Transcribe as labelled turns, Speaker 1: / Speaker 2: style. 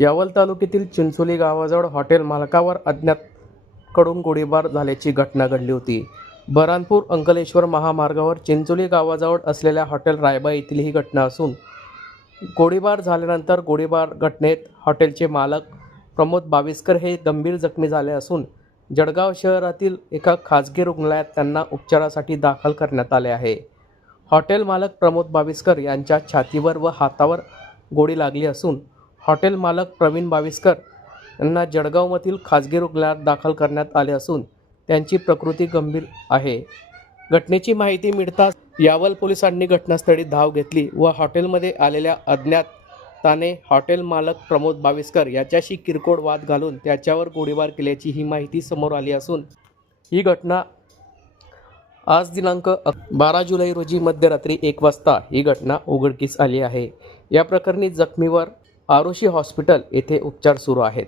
Speaker 1: यावल तालुक्यातील चिंचोली गावाजवळ हॉटेल मालकावर अज्ञातकडून गोळीबार झाल्याची घटना घडली होती बरानपूर अंकलेश्वर महामार्गावर चिंचोली गावाजवळ असलेल्या हॉटेल रायबा येथील ही घटना असून गोळीबार झाल्यानंतर गोळीबार घटनेत हॉटेलचे मालक प्रमोद बाविस्कर हे गंभीर जखमी झाले असून जळगाव शहरातील एका खाजगी रुग्णालयात त्यांना उपचारासाठी दाखल करण्यात आले आहे हॉटेल मालक प्रमोद बाविस्कर यांच्या छातीवर व हातावर गोळी लागली असून हॉटेल मालक प्रवीण बाविस्कर यांना जळगावमधील खाजगी रुग्णालयात दाखल करण्यात आले असून त्यांची प्रकृती गंभीर आहे घटनेची माहिती मिळताच यावल पोलिसांनी घटनास्थळी धाव घेतली व हॉटेलमध्ये आलेल्या अज्ञात ताने हॉटेल मालक प्रमोद बाविस्कर याच्याशी किरकोळ वाद घालून त्याच्यावर गोळीबार केल्याची ही माहिती समोर आली असून ही घटना आज दिनांक बारा जुलै रोजी मध्यरात्री एक वाजता ही घटना उघडकीस आली आहे या प्रकरणी जखमीवर आरुषी हॉस्पिटल येथे उपचार सुरू आहेत